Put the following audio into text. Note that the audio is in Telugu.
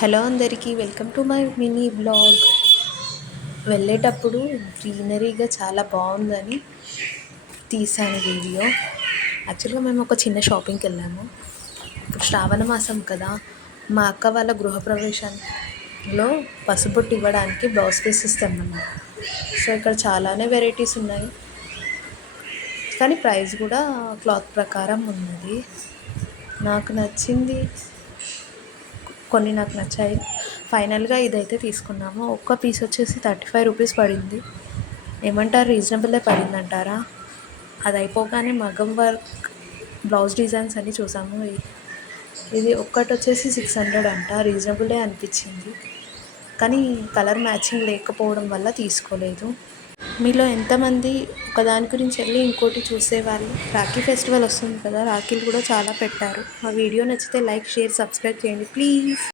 హలో అందరికీ welcome to my mini blog. వెళ్ళేటప్పుడు గ్రీనరీగా చాలా బాగుందని తీసాను వీడియో. యాక్చువల్గా మేము ఒక చిన్న షాపింగ్కి వెళ్ళాము. ఇప్పుడు శ్రావణ మాసం కదా, మా అక్క వాళ్ళ గృహప్రవేశంలో పసుబొట్టు ఇవ్వడానికి బ్లౌజ్ పీసెస్ తెమ్మన్నారు. సో ఇక్కడ చాలానే వెరైటీస్ ఉన్నాయి, కానీ ప్రైస్ కూడా క్లాత్ ప్రకారం ఉన్నది. నాకు నచ్చింది, కొన్ని నాకు నచ్చాయి. ఫైనల్గా ఇదైతే తీసుకున్నాము. ఒక్క పీస్ వచ్చేసి 35 రూపీస్ పడింది. ఏమంటారు, రీజనబుల్లే పడింది అంటారా? అది అయిపోగానే మగ్గం వర్క్ బ్లౌజ్ డిజైన్స్ అన్నీ చూసాము. ఇది ఒక్కటి వచ్చేసి 600 అంట, రీజనబుల్లే అనిపించింది. కానీ కలర్ మ్యాచింగ్ లేకపోవడం వల్ల తీసుకోలేదు. మీలో ఎంతమంది ఒకదాని గురించి వెళ్ళి ఇంకోటి చూసేవాళ్ళు? రాఖీ ఫెస్టివల్ వస్తుంది కదా, రాఖీలు కూడా చాలా పెట్టారు. మా వీడియో నచ్చితే లైక్, షేర్, సబ్స్క్రైబ్ చేయండి ప్లీజ్.